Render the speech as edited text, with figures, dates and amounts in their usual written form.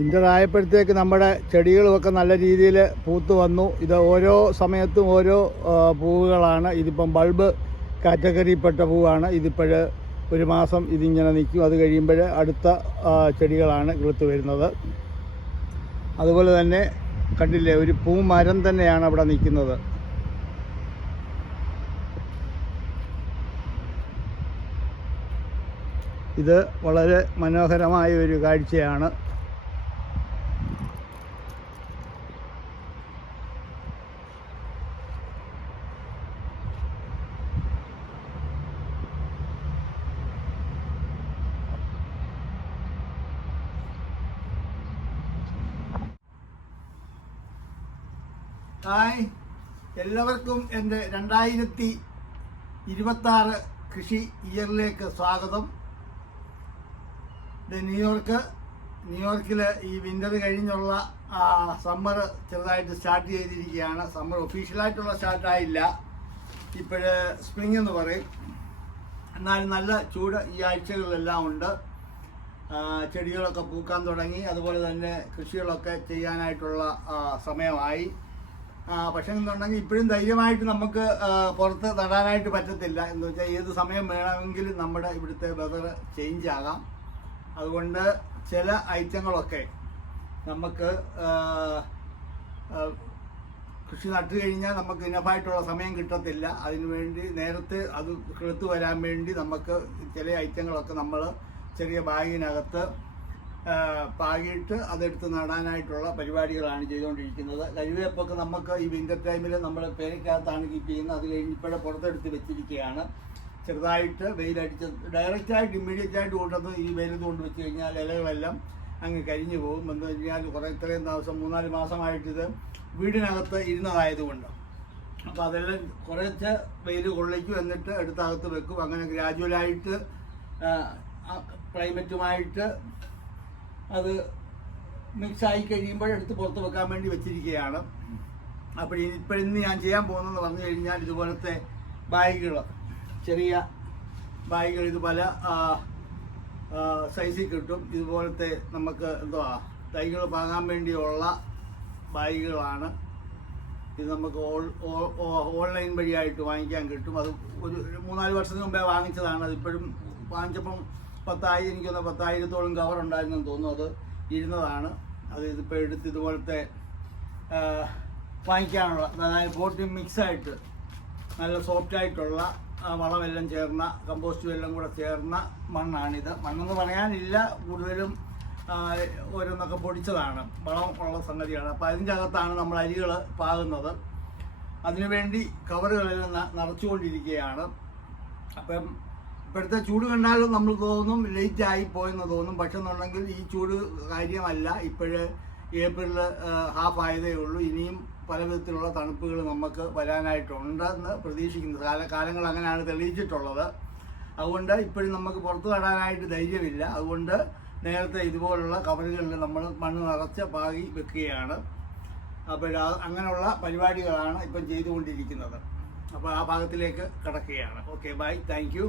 Winter ആയപ്പോഴത്തേക്ക് നമ്മുടെ ചെടികളുമൊക്കെ നല്ല രീതിയിൽ പൂത്തു വന്നു. ഇത് ഓരോ സമയത്തും ഓരോ പൂവുകളാണ്. ഇതിപ്പം ബൾബ് കാറ്റഗറിയിൽപ്പെട്ട പൂവാണ്. ഇതിപ്പോൾ ഒരു മാസം ഇതിങ്ങനെ നിൽക്കും. അത് കഴിയുമ്പോൾ അടുത്ത ചെടികളാണ് കിളുത്ത് വരുന്നത്. അതുപോലെ തന്നെ കണ്ടില്ലേ, ഒരു പൂമരം തന്നെയാണ് അവിടെ നിൽക്കുന്നത്. ഇത് വളരെ മനോഹരമായ ഒരു കാഴ്ചയാണ്. ഹായ്, എല്ലാവർക്കും എൻ്റെ 2026 കൃഷി ഇയറിലേക്ക് സ്വാഗതം. ഇത് ന്യൂയോർക്കിൽ ഈ വിൻ്റർ കഴിഞ്ഞുള്ള സമ്മർ ചെറുതായിട്ട് സ്റ്റാർട്ട് ചെയ്തിരിക്കുകയാണ്. സമ്മർ ഒഫീഷ്യലായിട്ടുള്ള സ്റ്റാർട്ടായില്ല, ഇപ്പോഴ് സ്പ്രിംഗ് എന്ന് പറയും. എന്നാലും നല്ല ചൂട് ഈ ആഴ്ചകളിലെല്ലാം ഉണ്ട്. ചെടികളൊക്കെ പൂക്കാൻ തുടങ്ങി. അതുപോലെ തന്നെ കൃഷികളൊക്കെ ചെയ്യാനായിട്ടുള്ള സമയമായി. പക്ഷേ എന്നുണ്ടെങ്കിൽ ഇപ്പോഴും ധൈര്യമായിട്ട് നമുക്ക് പുറത്ത് നടാനായിട്ട് പറ്റത്തില്ല. എന്ന് വെച്ചാൽ ഏത് സമയം വേണമെങ്കിലും നമ്മുടെ ഇവിടുത്തെ വെതർ ചേഞ്ച് ആകാം. അതുകൊണ്ട് ചില ഐറ്റങ്ങളൊക്കെ നമുക്ക് കൃഷി നട്ടു കഴിഞ്ഞാൽ നമുക്ക് ഇനഫായിട്ടുള്ള സമയം കിട്ടത്തില്ല. അതിനുവേണ്ടി നേരത്തെ അത് കിളുത്ത് വരാൻ വേണ്ടി നമുക്ക് ചില ഐറ്റങ്ങളൊക്കെ നമ്മൾ ചെറിയ ബാഗിനകത്ത് പാകിയിട്ട് അതെടുത്ത് നടാനായിട്ടുള്ള പരിപാടികളാണ് ചെയ്തുകൊണ്ടിരിക്കുന്നത്. കരിവേപ്പൊക്കെ നമുക്ക് ഈ വിൻ്റർ ടൈമിൽ നമ്മൾ പേരക്കകത്താണ് കീപ്പ് ചെയ്യുന്നത്. അത് കഴിഞ്ഞ് ഇപ്പോഴെ പുറത്തെടുത്ത് വെച്ചിരിക്കുകയാണ്. ചെറുതായിട്ട് വെയിലടിച്ച് ഡയറക്റ്റായിട്ട് ഇമ്മീഡിയറ്റായിട്ട് കൊണ്ടുവന്ന് ഈ വെയിലത്ത് കൊണ്ട് വെച്ച് കഴിഞ്ഞാൽ ഇലകളെല്ലാം അങ്ങ് കരിഞ്ഞു പോകും. എന്ന് കഴിഞ്ഞാൽ ഇത്രയും ദിവസം 3-4 മാസമായിട്ടിത് വീടിനകത്ത് ഇരുന്നതായതുകൊണ്ട് അപ്പോൾ അതെല്ലാം കുറച്ച് വെയിൽ കൊള്ളിക്കും, എന്നിട്ട് എടുത്തകത്ത് വെക്കും. അങ്ങനെ ഗ്രാജുവലായിട്ട് ക്ലൈമറ്റുമായിട്ട് അത് മിക്സായി കഴിയുമ്പോൾ എടുത്ത് പുറത്ത് വെക്കാൻ വേണ്ടി വെച്ചിരിക്കുകയാണ്. അപ്പോൾ ഇന്ന് ഞാൻ ചെയ്യാൻ പോകുന്നതെന്ന് പറഞ്ഞു കഴിഞ്ഞാൽ ഇതുപോലത്തെ ബാഗുകൾ, ചെറിയ ബാഗുകൾ, ഇത് പല സൈസിൽ കിട്ടും. ഇതുപോലത്തെ നമുക്ക് തൈകൾ പാകാൻ വേണ്ടിയുള്ള ബാഗുകളാണ്. ഇത് നമുക്ക് ഓൺലൈൻ വഴിയായിട്ട് വാങ്ങിക്കാൻ കിട്ടും. അത് ഒരു 3-4 വർഷത്തിന് മുമ്പേ വാങ്ങിച്ചതാണ്. അതിപ്പോഴും വാങ്ങിച്ചപ്പം 10,000, എനിക്കൊന്ന് 10,000-ഓളം കവർ ഉണ്ടായിരുന്നെന്ന് തോന്നുന്നു. അത് ഇരുന്നതാണ്. അത് ഇതിപ്പോൾ എടുത്ത് ഇതുപോലത്തെ വാങ്ങിക്കാനുള്ള, അതായത് പോട്ടി മിക്സായിട്ട് നല്ല സോഫ്റ്റായിട്ടുള്ള വളമെല്ലാം ചേർന്ന, കമ്പോസ്റ്റും എല്ലാം കൂടെ ചേർന്ന മണ്ണാണിത്. മണ്ണെന്ന് പറയാനില്ല, കൂടുതലും ഓരോന്നൊക്കെ പൊടിച്ചതാണ്, വളം ഉള്ള സംഗതിയാണ്. അപ്പോൾ അതിൻ്റെ അകത്താണ് നമ്മൾ അരികൾ പാകുന്നത്. അതിനുവേണ്ടി കവറുകളെല്ലാം നിറച്ചുകൊണ്ടിരിക്കുകയാണ്. അപ്പം ഇപ്പോഴത്തെ ചൂട് കണ്ടാലും നമ്മൾ തോന്നും ലേറ്റ് ആയിപ്പോയെന്ന് തോന്നും. പക്ഷെ എന്നുണ്ടെങ്കിൽ ഈ ചൂട് കാര്യമല്ല. ഇപ്പോഴ് ഏപ്രിൽ ഹാഫ് ആയതേ ഉള്ളൂ. ഇനിയും പല വിധത്തിലുള്ള തണുപ്പുകൾ നമുക്ക് വരാനായിട്ടുണ്ടെന്ന് പ്രതീക്ഷിക്കുന്നു. കാലങ്ങൾ അങ്ങനെയാണ് തെളിയിച്ചിട്ടുള്ളത്. അതുകൊണ്ട് ഇപ്പോഴും നമുക്ക് പുറത്ത് നടാനായിട്ട് ധൈര്യമില്ല. അതുകൊണ്ട് നേരത്തെ ഇതുപോലുള്ള കവറുകളിൽ നമ്മൾ മണ്ണ് നിറച്ച് പാകി വെക്കുകയാണ്. അപ്പോൾ അങ്ങനെയുള്ള പരിപാടികളാണ് ഇപ്പം ചെയ്തുകൊണ്ടിരിക്കുന്നത്. അപ്പോൾ ആ ഭാഗത്തിലേക്ക് കടക്കുകയാണ്. Okay, bye, thank U.